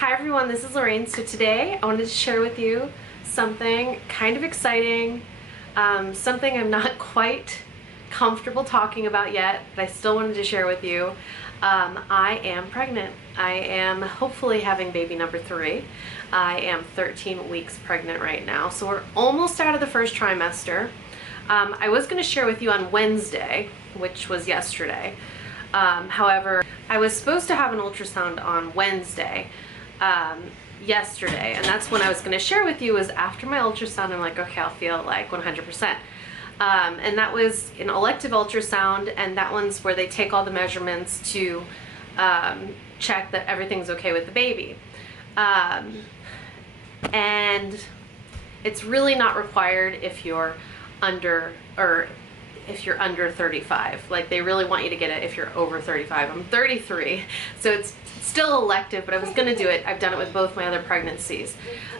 Hi everyone, this is Lorraine. So today I wanted to share with you something kind of exciting, something I'm not quite comfortable talking about yet, but I still wanted to share with you. I am pregnant. I am hopefully having baby number 3. I am 13 weeks pregnant right now, so we're almost out of the first trimester. I was going to share with you on Wednesday, which was yesterday. However, I was supposed to have an ultrasound on Wednesday, yesterday, and that's when I was going to share with you. Was after my ultrasound, I'm like, okay, I'll feel like 100%. And that was an elective ultrasound, and that one's where they take all the measurements to check that everything's okay with the baby. And it's really not required if you're under, or if you're under 35. Like, they really want you to get it if you're over 35. I'm 33, so it's still elective, but I was gonna do it. I've done it with both my other pregnancies.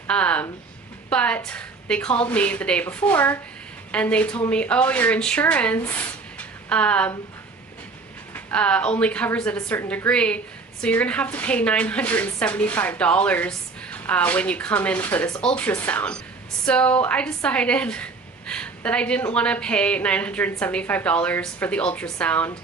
But they called me the day before and they told me, oh, your insurance only covers it a certain degree, so you're gonna have to pay $975 when you come in for this ultrasound. So I decided that I didn't want to pay $975 for the ultrasound.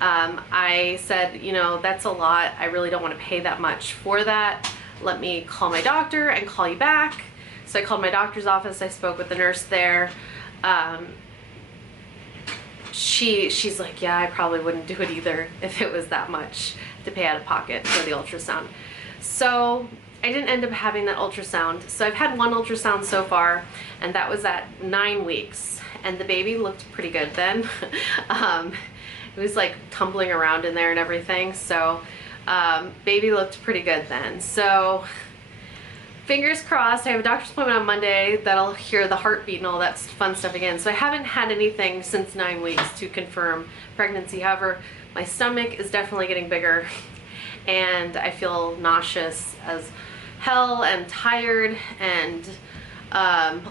I said, you know, that's a lot. I really don't want to pay that much for that. Let me call my doctor and call you back. So I called my doctor's office. I spoke with the nurse there. She's like, yeah, I probably wouldn't do it either if it was that much to pay out of pocket for the ultrasound. So I didn't end up having that ultrasound. So I've had one ultrasound so far, and that was at 9 weeks, and the baby looked pretty good then. It was like tumbling around in there and everything, so baby looked pretty good then. So fingers crossed. I have a doctor's appointment on Monday that'll hear the heartbeat and all that fun stuff again. So I haven't had anything since 9 weeks to confirm pregnancy. However, my stomach is definitely getting bigger, and I feel nauseous as hell and tired, and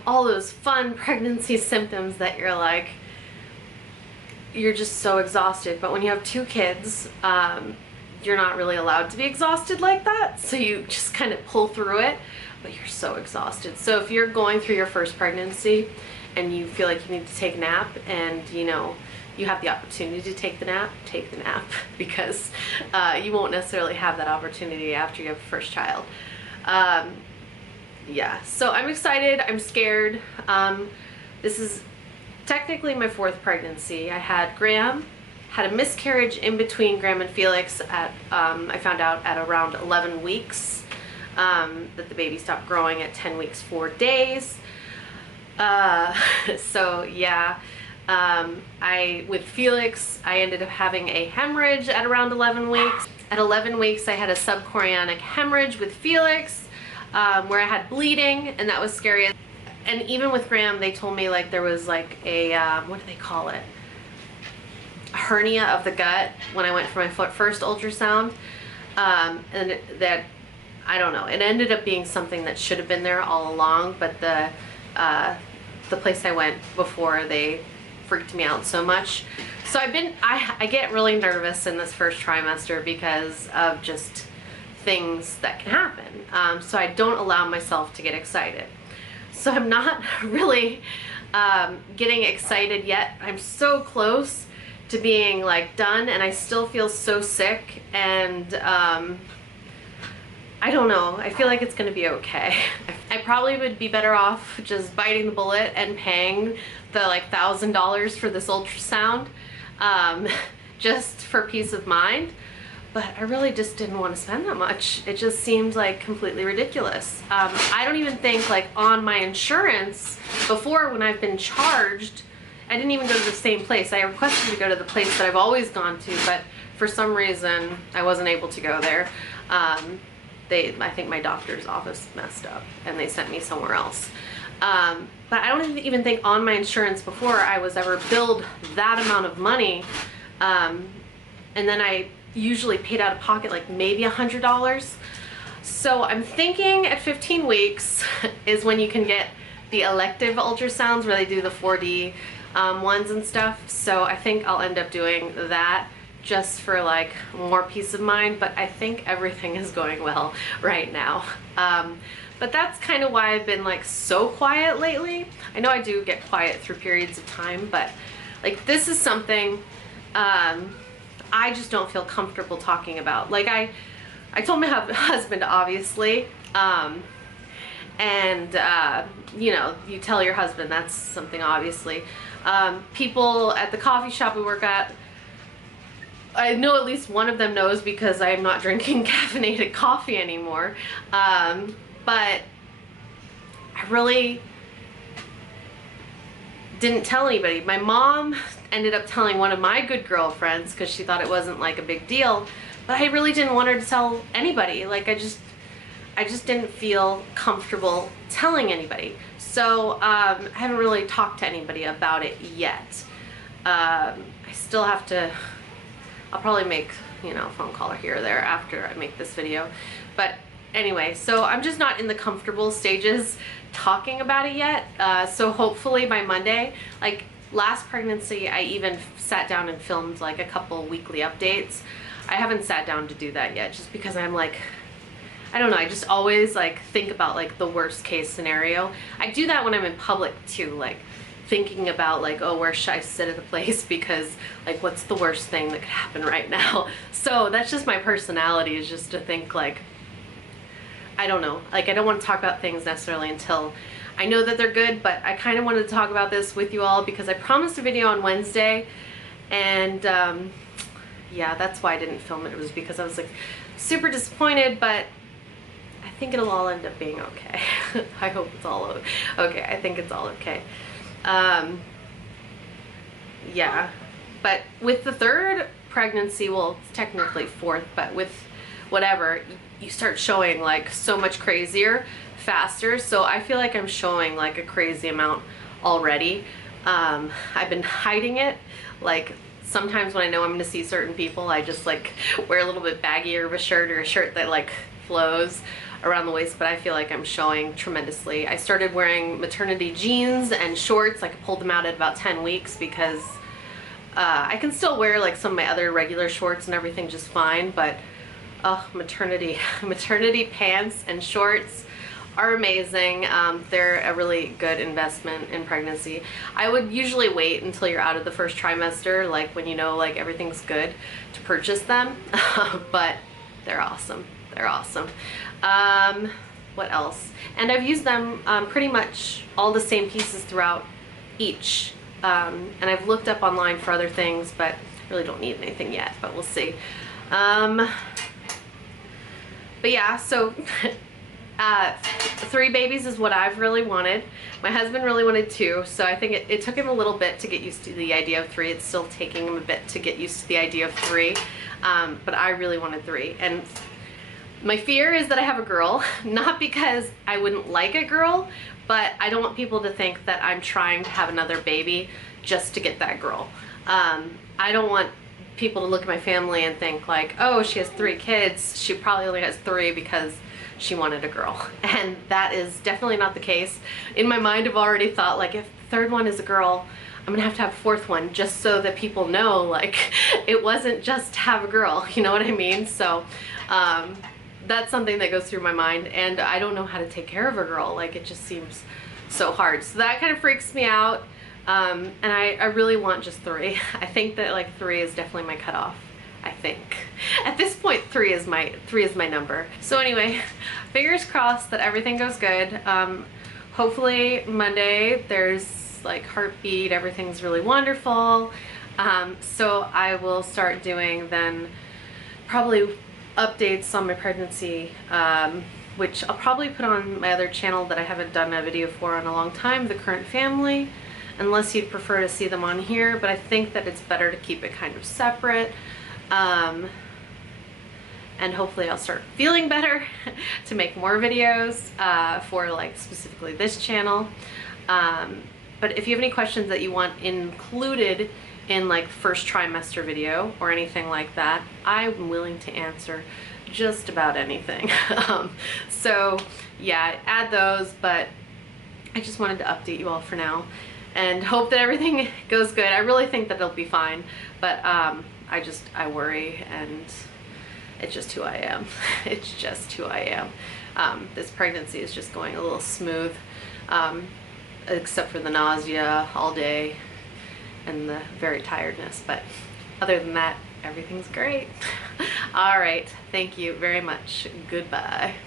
all those fun pregnancy symptoms that you're like, you're just so exhausted. But when you have 2 kids, you're not really allowed to be exhausted like that, so you just kind of pull through it, but you're so exhausted. So if you're going through your first pregnancy and you feel like you need to take a nap, and you know you have the opportunity to take the nap, because you won't necessarily have that opportunity after you have the first child. Yeah, so I'm excited, I'm scared. This is technically my 4th pregnancy. I had Graham, had a miscarriage in between Graham and Felix at, I found out at around 11 weeks, that the baby stopped growing at 10 weeks, 4 days. So yeah, with Felix, I ended up having a hemorrhage at around 11 weeks. At 11 weeks, I had a subchorionic hemorrhage with Felix, where I had bleeding, and that was scary. And even with Graham, they told me like there was like a, what do they call it? A hernia of the gut when I went for my first ultrasound. And that, I don't know, it ended up being something that should have been there all along, but the place I went before, they freaked me out so much. So I get really nervous in this first trimester because of just things that can happen. So I don't allow myself to get excited. So I'm not really getting excited yet. I'm so close to being like done, and I still feel so sick, and I don't know, I feel like it's gonna be okay. I probably would be better off just biting the bullet and paying the like $1,000 for this ultrasound, just for peace of mind. But I really just didn't want to spend that much. It just seemed like completely ridiculous. I don't even think, like, on my insurance before, when I've been charged, I didn't even go to the same place. I requested to go to the place that I've always gone to, but for some reason I wasn't able to go there. I think my doctor's office messed up and they sent me somewhere else. But I don't even think on my insurance before I was ever billed that amount of money. And then I usually paid out of pocket like maybe $100. So I'm thinking at 15 weeks is when you can get the elective ultrasounds where they do the 4D ones and stuff. So I think I'll end up doing that just for like more peace of mind, but I think everything is going well right now. But that's kind of why I've been like so quiet lately. I know I do get quiet through periods of time, but like this is something I just don't feel comfortable talking about. Like I told my husband, obviously, and you know, you tell your husband, that's something obviously. People at the coffee shop we work at, I know at least one of them knows because I'm not drinking caffeinated coffee anymore. But I really didn't tell anybody. My mom ended up telling one of my good girlfriends because she thought it wasn't like a big deal, but I really didn't want her to tell anybody. Like I just didn't feel comfortable telling anybody. So I haven't really talked to anybody about it yet. I still have to, I'll probably make, you know, a phone call here or there after I make this video. But anyway, so I'm just not in the comfortable stages talking about it yet. So hopefully by Monday, like last pregnancy, I even sat down and filmed like a couple weekly updates. I haven't sat down to do that yet just because I'm like, I don't know, I just always like think about like the worst case scenario. I do that when I'm in public too, like thinking about like, oh, where should I sit at the place because like what's the worst thing that could happen right now. So that's just my personality, is just to think like, I don't know, like I don't want to talk about things necessarily until I know that they're good, but I kind of wanted to talk about this with you all because I promised a video on Wednesday, and yeah, that's why I didn't film it. It was because I was like super disappointed, but I think it'll all end up being okay. I hope it's all okay. I think it's all okay. Yeah, but with the third pregnancy, well, it's technically fourth, but with whatever, you start showing like so much crazier faster. So I feel like I'm showing like a crazy amount already. I've been hiding it. Like sometimes when I know I'm gonna see certain people, I just like wear a little bit baggier of a shirt, or a shirt that like flows around the waist, but I feel like I'm showing tremendously. I started wearing maternity jeans and shorts. Like I pulled them out at about 10 weeks because I can still wear like some of my other regular shorts and everything just fine, but maternity pants and shorts are amazing. They're a really good investment in pregnancy. I would usually wait until you're out of the first trimester, like when you know like everything's good, to purchase them, but they're awesome. They're awesome. What else? And I've used them pretty much all the same pieces throughout each. And I've looked up online for other things, but really don't need anything yet, but we'll see. But yeah, so 3 babies is what I've really wanted. My husband really wanted 2, so I think it took him a little bit to get used to the idea of 3. It's still taking him a bit to get used to the idea of 3, but I really wanted 3. And my fear is that I have a girl, not because I wouldn't like a girl, but I don't want people to think that I'm trying to have another baby just to get that girl. I don't want people to look at my family and think like, oh, she has 3 kids. She probably only has 3 because she wanted a girl. And that is definitely not the case. In my mind, I've already thought like, if the 3rd one is a girl, I'm gonna have to have a 4th one just so that people know like it wasn't just to have a girl, you know what I mean? So that's something that goes through my mind, and I don't know how to take care of a girl. Like it just seems so hard. So that kind of freaks me out. And I really want just 3. I think that like 3 is definitely my cutoff. I think at this point 3 is my number. So anyway, fingers crossed that everything goes good. Hopefully Monday there's like heartbeat, everything's really wonderful. So I will start doing then probably updates on my pregnancy, which I'll probably put on my other channel that I haven't done a video for in a long time, The Current Family, unless you'd prefer to see them on here, but I think that it's better to keep it kind of separate. And hopefully I'll start feeling better to make more videos for like specifically this channel. But if you have any questions that you want included in like first trimester video or anything like that, I'm willing to answer just about anything. So yeah, add those, but I just wanted to update you all for now and hope that everything goes good. I really think that it'll be fine, but I I worry, and it's just who I am. It's just who I am. This pregnancy is just going a little smooth, except for the nausea all day and the very tiredness, but other than that, everything's great. All right, thank you very much. Goodbye.